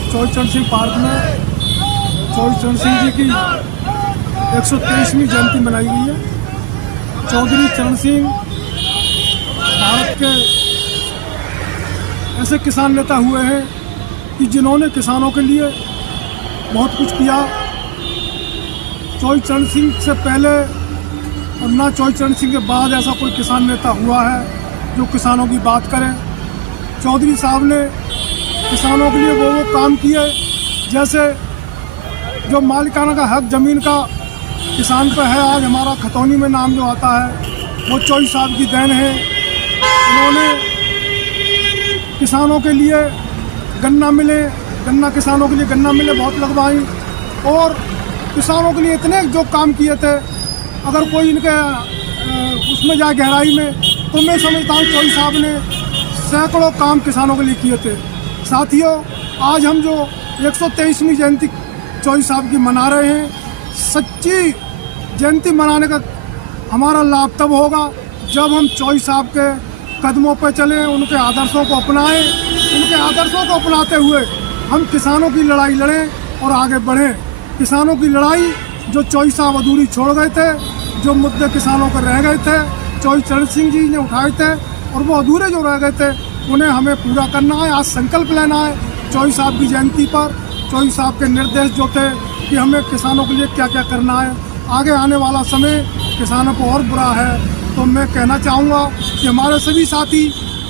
आज चौधरी चरण सिंह पार्क में चौधरी चरण सिंह जी की 123वीं जयंती मनाई गई है। चौधरी चरण सिंह भारत के ऐसे किसान नेता हुए हैं कि जिन्होंने किसानों के लिए बहुत कुछ किया। चौधरी चरण सिंह से पहले और ना चौधरी चरण सिंह के बाद ऐसा कोई किसान नेता हुआ है जो किसानों की बात करे। चौधरी साहब ने किसानों के लिए वो काम किए, जैसे जो मालिकाना का हक ज़मीन का किसान पर है, आज हमारा खतौनी में नाम जो आता है वो चौधरी साहब की देन है। उन्होंने किसानों के लिए गन्ना किसानों के लिए गन्ना मिले बहुत लगवाई और किसानों के लिए इतने जो काम किए थे, अगर कोई इनके उसमें जाए गहराई में तो मैं समझता हूँ चौधरी साहब ने सैकड़ों काम किसानों के लिए किए थे। साथियों, आज हम जो 123वीं जयंती चौधरी साहब की मना रहे हैं, सच्ची जयंती मनाने का हमारा लाभ तब होगा जब हम चौधरी साहब के कदमों पर चलें, उनके आदर्शों को अपनाएं। उनके आदर्शों को अपनाते हुए हम किसानों की लड़ाई लड़ें और आगे बढ़ें। किसानों की लड़ाई जो चौधरी साहब अधूरी छोड़ गए थे, जो मुद्दे किसानों पर रह गए थे, चौधरी चरण सिंह जी ने उठाए थे और वो अधूरे जो रह गए थे उन्हें हमें पूरा करना है। आज संकल्प लेना है चौधरी साहब की जयंती पर। चौधरी साहब के निर्देश जो थे कि हमें किसानों के लिए क्या क्या करना है, आगे आने वाला समय किसानों को और बुरा है, तो मैं कहना चाहूँगा कि हमारे सभी साथी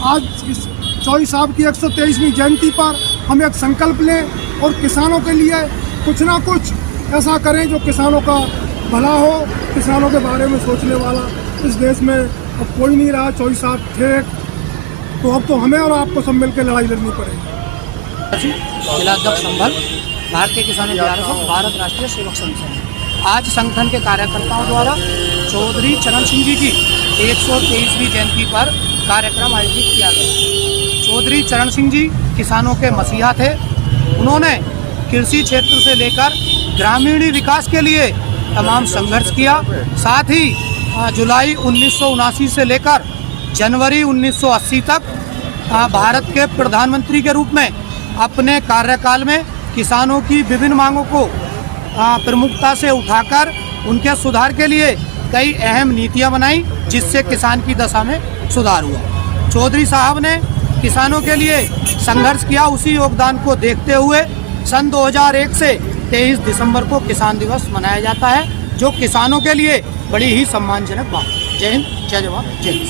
आज इस चौधरी साहब की 123वीं जयंती पर हम एक संकल्प लें और किसानों के लिए कुछ ना कुछ ऐसा करें जो किसानों का भला हो। किसानों के बारे में सोचने वाला इस देश में अब कोई नहीं रहा। चौधरी साहब थे तो अब तो हमें और आपको सब मिलकर लड़ाई लड़नी पड़ेगी। जिलाध्यक्ष संभल, भारतीय किसान भारत राष्ट्रीय सेवक संघ से आज संगठन के कार्यकर्ताओं द्वारा चौधरी चरण सिंह जी की 123वीं जयंती पर कार्यक्रम आयोजित किया गया। चौधरी चरण सिंह जी किसानों के मसीहा थे। उन्होंने कृषि क्षेत्र से लेकर ग्रामीण विकास के लिए तमाम संघर्ष किया। साथ ही जुलाई 1979 से लेकर जनवरी 1980 तक भारत के प्रधानमंत्री के रूप में अपने कार्यकाल में किसानों की विभिन्न मांगों को प्रमुखता से उठाकर उनके सुधार के लिए कई अहम नीतियां बनाई, जिससे किसान की दशा में सुधार हुआ। चौधरी साहब ने किसानों के लिए संघर्ष किया। उसी योगदान को देखते हुए सन 2001 से 23 दिसंबर को किसान दिवस मनाया जाता है, जो किसानों के लिए बड़ी ही सम्मानजनक बात है। जय हिंद, जय जवान, जय किसान।